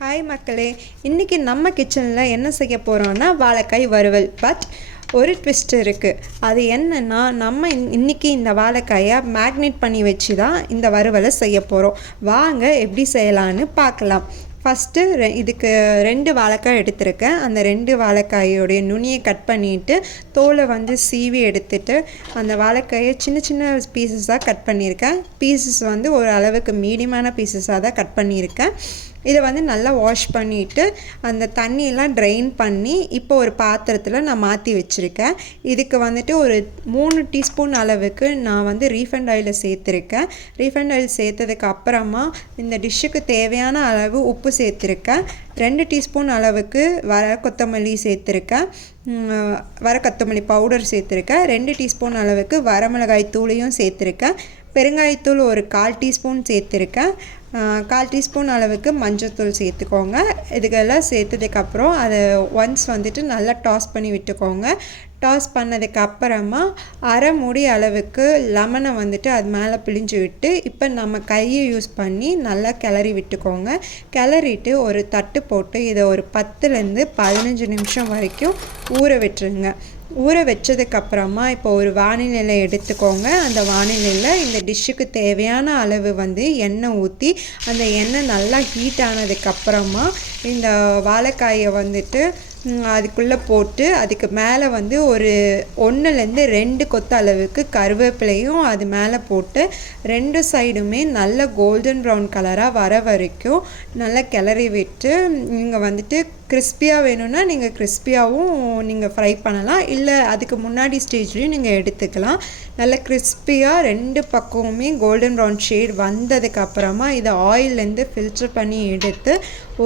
Hi மக்களே, இன்றைக்கி நம்ம கிச்சனில் என்ன செய்ய போகிறோன்னா வாழைக்காய் வறுவல். பட் ஒரு ட்விஸ்ட் இருக்குது. அது என்னென்னா, நம்ம இன்றைக்கி இந்த வாழைக்காயை மேக்னேட் பண்ணி வச்சு தான் இந்த வறுவலை செய்ய போகிறோம். வாங்க எப்படி செய்யலான்னு பார்க்கலாம். ஃபஸ்ட்டு இதுக்கு 2 வாழைக்காய் எடுத்திருக்கேன். அந்த 2 வாழைக்காயோடைய நுனியை கட் பண்ணிவிட்டு தோலை சீவி எடுத்துட்டு அந்த வாழைக்காயை சின்ன சின்ன பீசஸாக கட் பண்ணியிருக்கேன். பீசஸ் ஒரு அளவுக்கு மீடியமான பீசஸாக தான் கட் பண்ணியிருக்கேன். இதை நல்லா வாஷ் பண்ணிவிட்டு அந்த தண்ணியெல்லாம் ட்ரெயின் பண்ணி இப்போ ஒரு பாத்திரத்தில் நான் மாற்றி வச்சுருக்கேன். இதுக்கு ஒரு 3 டீஸ்பூன் அளவுக்கு நான் ரீஃபைண்ட் ஆயிலை சேர்த்துருக்கேன். ரீஃபைண்ட் ஆயில் சேர்த்ததுக்கு அப்புறமா இந்த டிஷ்ஷுக்கு தேவையான அளவு உப்பு சேர்த்துருக்கேன். 2 டீஸ்பூன் அளவுக்கு கொத்தமல்லி சேர்த்துருக்கேன். கொத்தமல்லி பவுடர் சேர்த்துருக்கேன். 2 டீஸ்பூன் அளவுக்கு வரமிளகாய் தூளையும் சேர்த்துருக்கேன். பெருங்காயத்தூள் ஒரு 1/4 டீஸ்பூன் சேர்த்துருக்கேன். 1/4 டீஸ்பூன் அளவுக்கு மஞ்சள்தூள் சேர்த்துக்கோங்க. இதுக்கெல்லாம் சேர்த்ததுக்கப்புறம் அதை ஒன்ஸ் நல்லா டாஸ் பண்ணி விட்டுக்கோங்க. டாஸ் பண்ணதுக்கு அப்புறமா அரை மூடி அளவுக்கு லெமனை அது மேலே பிழிஞ்சு விட்டு இப்போ நம்ம கையை யூஸ் பண்ணி நல்லா கிளறி விட்டுக்கோங்க. கிளறிட்டு ஒரு தட்டு போட்டு இதை ஒரு 10லேருந்து 15 நிமிஷம் வரைக்கும் ஊற விட்டுருங்க. ஊற வச்சதுக்கப்புறமா இப்போ ஒரு வானிலையில் எடுத்துக்கோங்க. அந்த வானிலையில் இந்த டிஷ்ஷுக்கு தேவையான அளவு எண்ணெய் ஊற்றி அந்த எண்ணெய் நல்லா ஹீட் ஆனதுக்கப்புறமா இந்த வாழைக்காயை அதுக்குள்ளே போட்டு அதுக்கு மேலே ஒரு 1லேருந்து 2 கொத்து அளவுக்கு கருவேப்பிலையும் அது மேலே போட்டு 2 சைடுமே நல்ல கோல்டன் ப்ரௌன் கலராக வர வரைக்கும் நல்லா கிளறி விட்டு நீங்கள் கிறிஸ்பியாக வேணும்னா நீங்கள் கிறிஸ்பியாகவும் நீங்கள் ஃப்ரை பண்ணலாம். இல்லை அதுக்கு முன்னாடி ஸ்டேஜ்லேயும் நீங்கள் எடுத்துக்கலாம். நல்ல கிறிஸ்பியாக 2 பக்கமுமே கோல்டன் ப்ரௌன் ஷேட் வந்ததுக்கப்புறமா இதை ஆயிலேருந்து ஃபில்டர் பண்ணி எடுத்து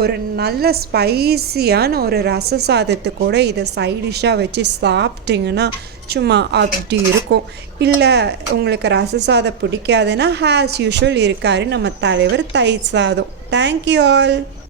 ஒரு நல்ல ஸ்பைசியான ஒரு ரச சாதத்து கூட இதை சைடிஷ்ஷாக வச்சு சாப்பிட்டிங்கன்னா சும்மா அப்படி இருக்கும். இல்லை உங்களுக்கு ரச சாதம் பிடிக்காதுன்னா ஆஸ் யூஷுவல் இருக்காரு நம்ம தலைவர் தயிர் சாதம். Thank you all.